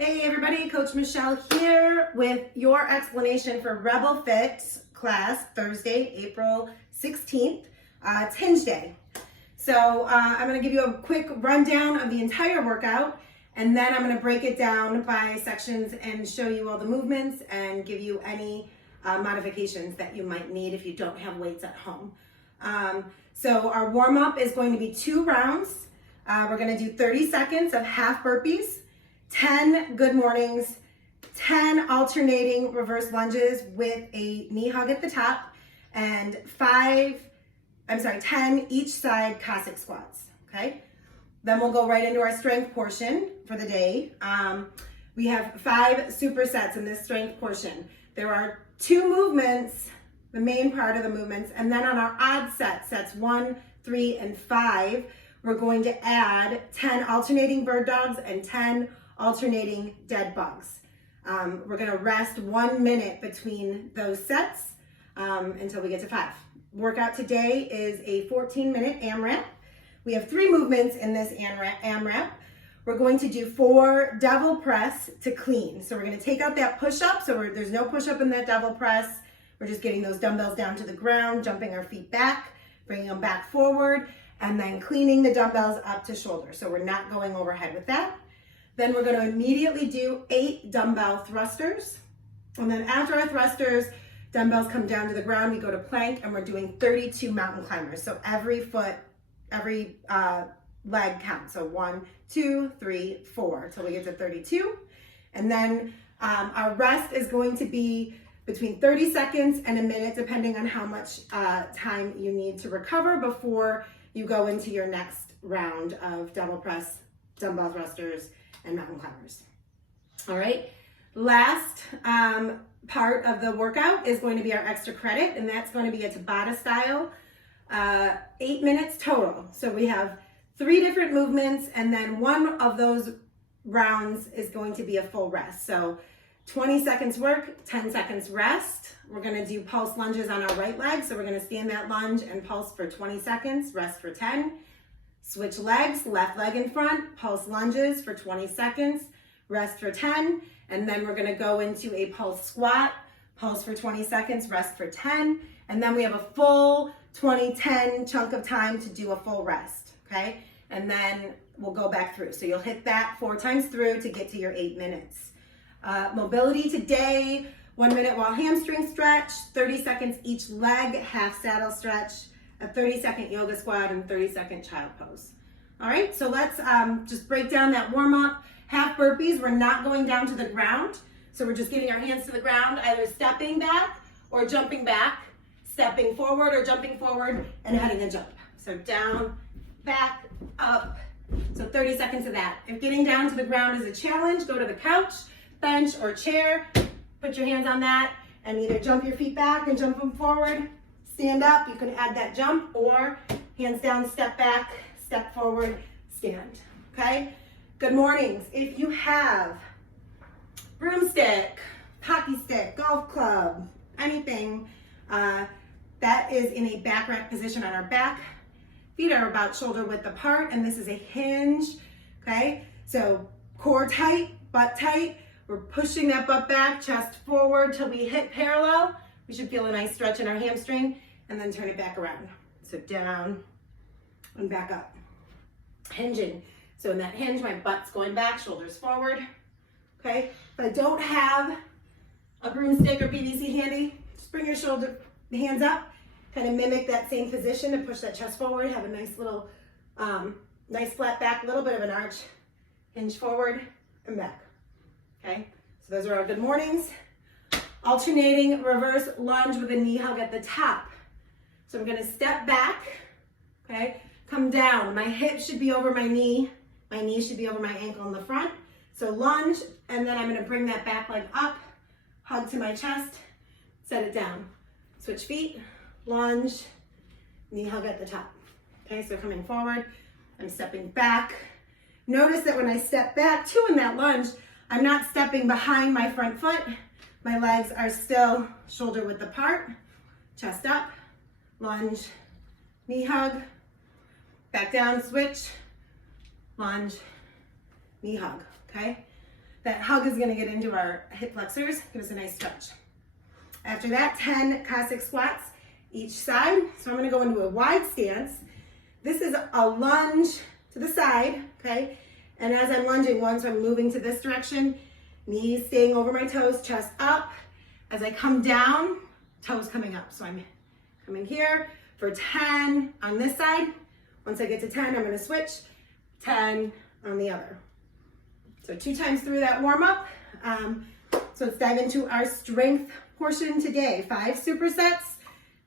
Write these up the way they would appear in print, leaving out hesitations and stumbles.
Hey everybody, Coach Michelle here with your explanation for Rebel Fit class, Thursday, April 16th. It's Hinge Day. So I'm gonna give you a quick rundown of the entire workout, and then I'm gonna break it down by sections and show you all the movements and give you any modifications that you might need if you don't have weights at home. So our warm-up is going to be 2 rounds. We're gonna do 30 seconds of half burpees, 10 good mornings, 10 alternating reverse lunges with a knee hug at the top, and 10 each side Cossack squats, okay? Then we'll go right into our strength portion for the day. We have 5 supersets in this strength portion. There are 2 movements, the main part of the movements, and then on our odd sets 1, 3, and 5, we're going to add 10 alternating bird dogs and 10 alternating dead bugs. We're gonna rest 1 minute between those sets until we get to 5. Workout today is a 14-minute AMRAP. We have 3 movements in this AMRAP. We're going to do 4 devil press to clean. So we're gonna take out that push-up. So there's no push-up in that devil press. We're just getting those dumbbells down to the ground, jumping our feet back, bringing them back forward, and then cleaning the dumbbells up to shoulder. So we're not going overhead with that. Then we're going to immediately do 8 dumbbell thrusters. And then after our thrusters, dumbbells come down to the ground, we go to plank, and we're doing 32 mountain climbers. So every leg counts. So 1, 2, 3, 4, until we get to 32. And then our rest is going to be between 30 seconds and a minute, depending on how much time you need to recover before you go into your next round of double press, dumbbell thrusters, and mountain climbers. All right, last part of the workout is going to be our extra credit, and that's going to be a Tabata style, 8 minutes total. So we have 3 different movements, and then one of those rounds is going to be a full rest. So 20 seconds work, 10 seconds rest. We're gonna do pulse lunges on our right leg. So we're gonna stand that lunge and pulse for 20 seconds, rest for 10. Switch legs, left leg in front, pulse lunges for 20 seconds, rest for 10. And then we're gonna go into a pulse squat, pulse for 20 seconds, rest for 10. And then we have a full 20-10 chunk of time to do a full rest, okay? And then we'll go back through. So you'll hit that 4 times through to get to your 8 minutes. Mobility today, 1 minute while hamstring stretch, 30 seconds each leg, half saddle stretch, a 30-second yoga squat, and 30-second child pose. All right, so let's just break down that warm-up. Half burpees, we're not going down to the ground. So we're just getting our hands to the ground, either stepping back or jumping back, stepping forward or jumping forward, and heading a jump. So down, back, up. So 30 seconds of that. If getting down to the ground is a challenge, go to the couch, bench, or chair. Put your hands on that and either jump your feet back and jump them forward, stand up, you can add that jump, or hands down, step back, step forward, stand, okay? Good mornings. If you have broomstick, hockey stick, golf club, anything, that is in a back rack position on our back. Feet are about shoulder width apart, and this is a hinge, okay? So core tight, butt tight. We're pushing that butt back, chest forward till we hit parallel. We should feel a nice stretch in our hamstring, and then turn it back around. So down and back up. Hinging. So in that hinge, my butt's going back, shoulders forward, okay? If I don't have a broomstick or PVC handy, just bring your hands up, kind of mimic that same position to push that chest forward, have a nice little, nice flat back, a little bit of an arch, hinge forward and back. Okay, so those are our good mornings. Alternating reverse lunge with a knee hug at the top. So I'm gonna step back, okay, come down. My hip should be over my knee should be over my ankle in the front. So lunge, and then I'm gonna bring that back leg up, hug to my chest, set it down. Switch feet, lunge, knee hug at the top. Okay, so coming forward, I'm stepping back. Notice that when I step back, too, in that lunge, I'm not stepping behind my front foot. My legs are still shoulder width apart, chest up, lunge, knee hug, back down, switch, lunge, knee hug, okay? that hug is gonna get into our hip flexors, give us a nice stretch. After that, 10 Cossack squats each side. So I'm gonna go into a wide stance. This is a lunge to the side, okay? And as I'm lunging once, I'm moving to this direction, knees staying over my toes, chest up. As I come down, toes coming up. So I'm coming here for 10 on this side. Once I get to 10, I'm gonna switch, 10 on the other. So 2 times through that warm up. So let's dive into our strength portion today. 5 supersets,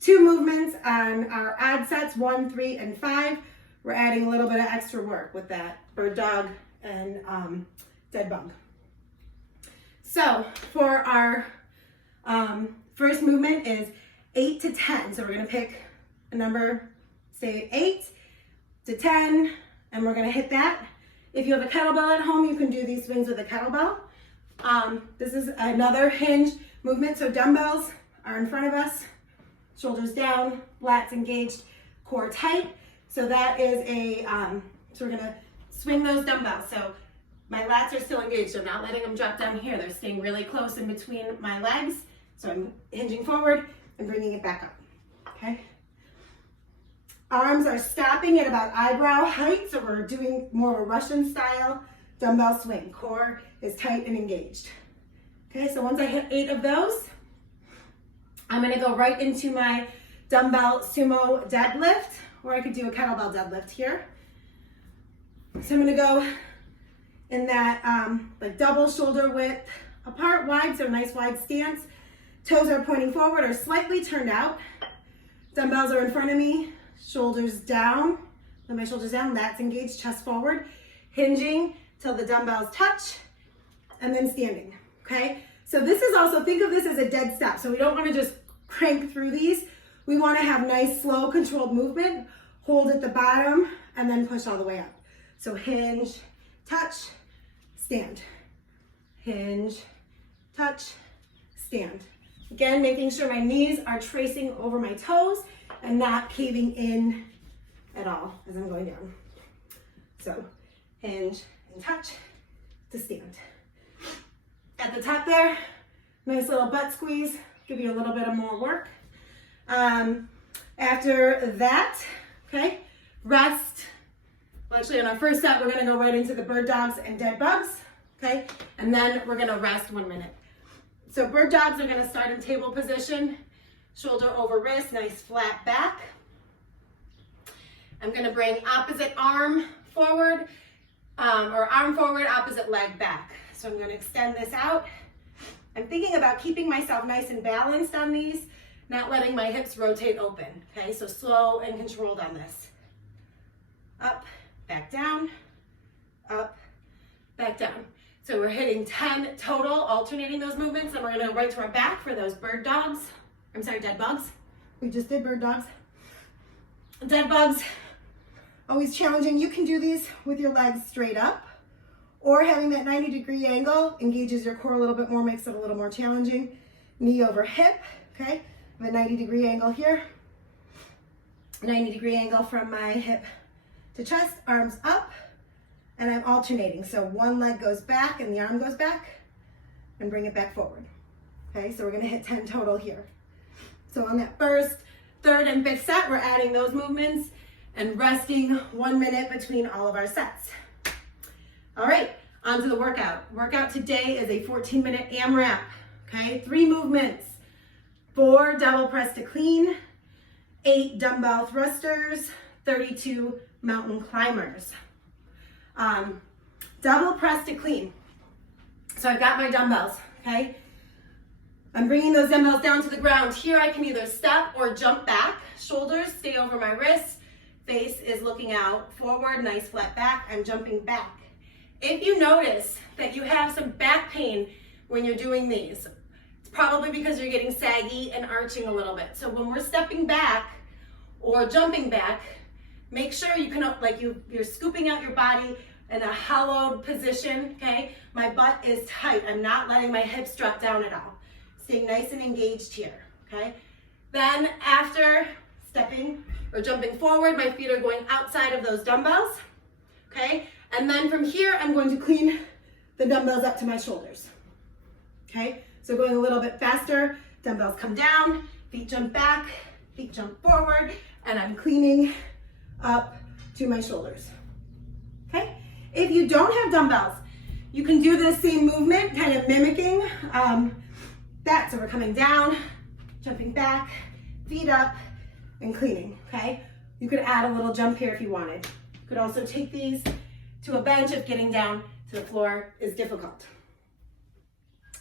2 movements on our odd sets, 1, 3, and 5. We're adding a little bit of extra work with that bird dog and dead bug. So for our first movement is 8 to 10. So we're gonna pick a number, say 8 to 10, and we're gonna hit that. If you have a kettlebell at home, you can do these swings with a kettlebell. This is another hinge movement. So dumbbells are in front of us, shoulders down, lats engaged, core tight. So that is a, so we're gonna swing those dumbbells. So my lats are still engaged. I'm not letting them drop down here. They're staying really close in between my legs. So I'm hinging forward and bringing it back up, okay? Arms are stopping at about eyebrow height. So we're doing more of a Russian style dumbbell swing. Core is tight and engaged. Okay, so once I hit 8 of those, I'm gonna go right into my dumbbell sumo deadlift, or I could do a kettlebell deadlift here. So I'm gonna go in that like double shoulder width apart, wide, so nice wide stance. Toes are pointing forward or slightly turned out. Dumbbells are in front of me, shoulders down, let my shoulders down, lats engaged, chest forward, hinging till the dumbbells touch, and then standing, okay? So this is also, think of this as a dead stop. So we don't wanna just crank through these. We wanna have nice, slow, controlled movement, hold at the bottom, and then push all the way up. So hinge, touch, stand. Hinge, touch, stand. Again, making sure my knees are tracing over my toes and not caving in at all as I'm going down. So hinge and touch to stand. At the top there, nice little butt squeeze, give you a little bit of more work. After that, okay, rest. Well, actually on our first set, we're gonna go right into the bird dogs and dead bugs, okay? And then we're gonna rest 1 minute. So bird dogs are gonna start in table position, shoulder over wrist, nice flat back. I'm gonna bring opposite arm forward, or arm forward, opposite leg back. So I'm gonna extend this out. I'm thinking about keeping myself nice and balanced on these, not letting my hips rotate open, okay? So slow and controlled on this. Up, back down, up, back down. So we're hitting 10 total, alternating those movements, and we're gonna go right to our back for those bird dogs. I'm sorry, dead bugs. We just did bird dogs. Dead bugs, always challenging. You can do these with your legs straight up, or having that 90-degree angle engages your core a little bit more, makes it a little more challenging. Knee over hip, okay? I have a 90-degree angle here. 90-degree angle from my hip to chest, arms up, and I'm alternating. So one leg goes back and the arm goes back, and bring it back forward. Okay, so we're gonna hit 10 total here. So on that first, third, and fifth set, we're adding those movements and resting 1 minute between all of our sets. All right, on to the workout. Workout today is a 14-minute AMRAP, okay? 3 movements, 4 double press to clean, 8 dumbbell thrusters, 32 mountain climbers. Double press to clean. So I've got my dumbbells, okay? I'm bringing those dumbbells down to the ground. Here I can either step or jump back. Shoulders stay over my wrists. Face is looking out forward, nice flat back. I'm jumping back. If you notice that you have some back pain when you're doing these, it's probably because you're getting saggy and arching a little bit. So when we're stepping back or jumping back, make sure you can, like you're scooping out your body in a hollowed position, okay? My butt is tight. I'm not letting my hips drop down at all. Staying nice and engaged here, okay? Then after stepping or jumping forward, my feet are going outside of those dumbbells, okay? And then from here, I'm going to clean the dumbbells up to my shoulders. Okay, so going a little bit faster, dumbbells come down, feet jump back, feet jump forward, and I'm cleaning up to my shoulders. Okay, if you don't have dumbbells, you can do this same movement, kind of mimicking that. So we're coming down, jumping back, feet up, and cleaning, okay? You could add a little jump here if you wanted. You could also take these to a bench if getting down to the floor is difficult.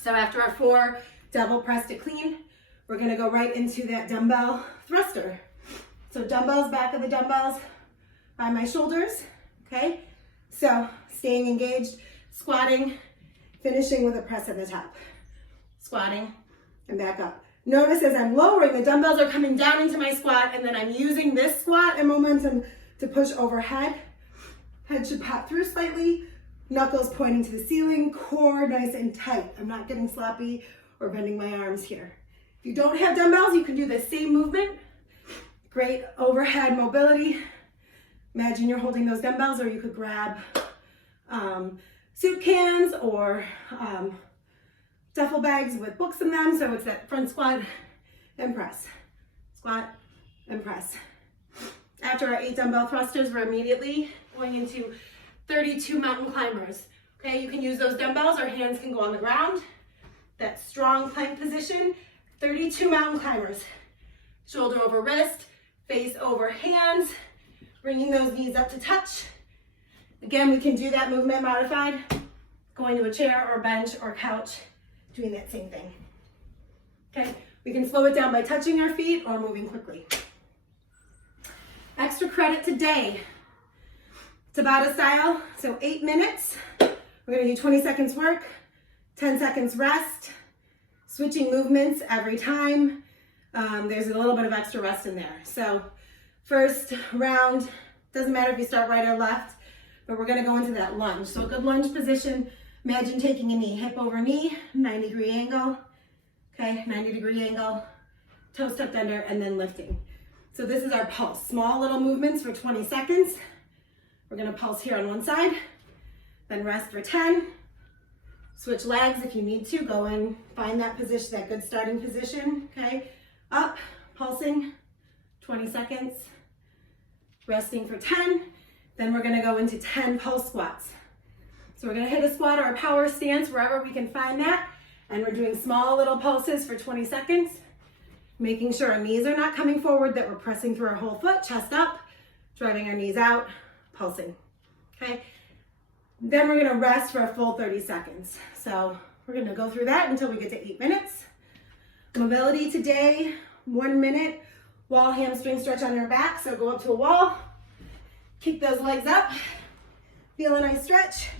So after our 4 double press to clean, we're gonna go right into that dumbbell thruster. So dumbbells, back of the dumbbells by my shoulders, okay? So staying engaged, squatting, finishing with a press at the top. Squatting and back up. Notice as I'm lowering, the dumbbells are coming down into my squat, and then I'm using this squat and momentum to push overhead. Head should pop through slightly, knuckles pointing to the ceiling, core nice and tight. I'm not getting sloppy or bending my arms here. If you don't have dumbbells, you can do the same movement. Great overhead mobility. Imagine you're holding those dumbbells, or you could grab soup cans or duffel bags with books in them. So it's that front squat and press, squat and press. After our 8 dumbbell thrusters, we're immediately going into 32 mountain climbers. Okay, you can use those dumbbells, or hands can go on the ground. That strong plank position, 32 mountain climbers. Shoulder over wrist, face over hands, bringing those knees up to touch. Again, we can do that movement modified, going to a chair or bench or couch, doing that same thing. Okay, we can slow it down by touching our feet or moving quickly. Extra credit today, Tabata style, so 8 minutes. We're gonna do 20 seconds work, 10 seconds rest, switching movements every time. There's a little bit of extra rest in there. So first round, doesn't matter if you start right or left, but we're gonna go into that lunge. So a good lunge position, imagine taking a knee, hip over knee, 90-degree angle, okay, 90-degree angle, toes tucked under, and then lifting. So this is our pulse, small little movements for 20 seconds. We're gonna pulse here on one side, then rest for 10. Switch legs if you need to, go in, find that position, that good starting position, okay? Up, pulsing, 20 seconds, resting for 10. Then we're gonna go into 10 pulse squats. So we're gonna hit a squat or a power stance, wherever we can find that, and we're doing small little pulses for 20 seconds, making sure our knees are not coming forward, that we're pressing through our whole foot, chest up, driving our knees out, pulsing, okay? Then we're gonna rest for a full 30 seconds. So we're gonna go through that until we get to 8 minutes. Mobility today, 1 minute, wall hamstring stretch on your back. So go up to a wall, kick those legs up, feel a nice stretch,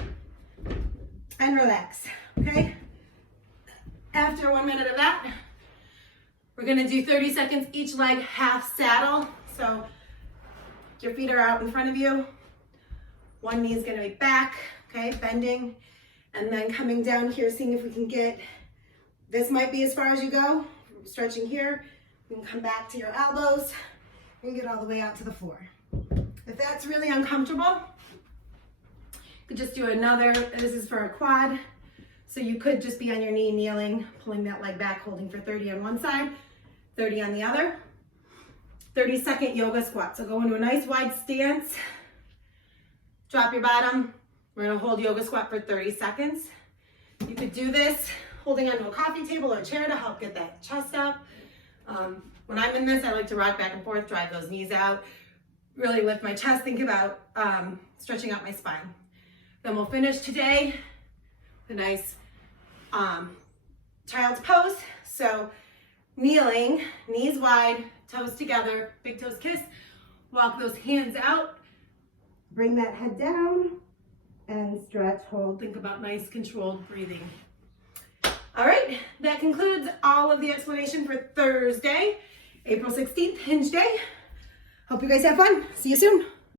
and relax, okay? After 1 minute of that, we're gonna do 30 seconds each leg, half saddle. So your feet are out in front of you. One knee is gonna be back, okay, bending, and then coming down here, seeing if we can get, this might be as far as you go, stretching here. You can come back to your elbows and get all the way out to the floor. If that's really uncomfortable, you could just do another, this is for a quad, so you could just be on your knee, kneeling, pulling that leg back, holding for 30 on one side, 30 on the other. 30-second yoga squat, so go into a nice wide stance, drop your bottom. We're gonna hold yoga squat for 30 seconds. You could do this holding onto a coffee table or a chair to help get that chest up. When I'm in this, I like to rock back and forth, drive those knees out, really lift my chest, think about stretching out my spine. Then we'll finish today with a nice child's pose. So kneeling, knees wide, toes together, big toes kiss, walk those hands out, bring that head down, and stretch, hold. Think about nice controlled breathing. All right, that concludes all of the explanation for Thursday, April 16th, Hinge Day. Hope you guys have fun. See you soon.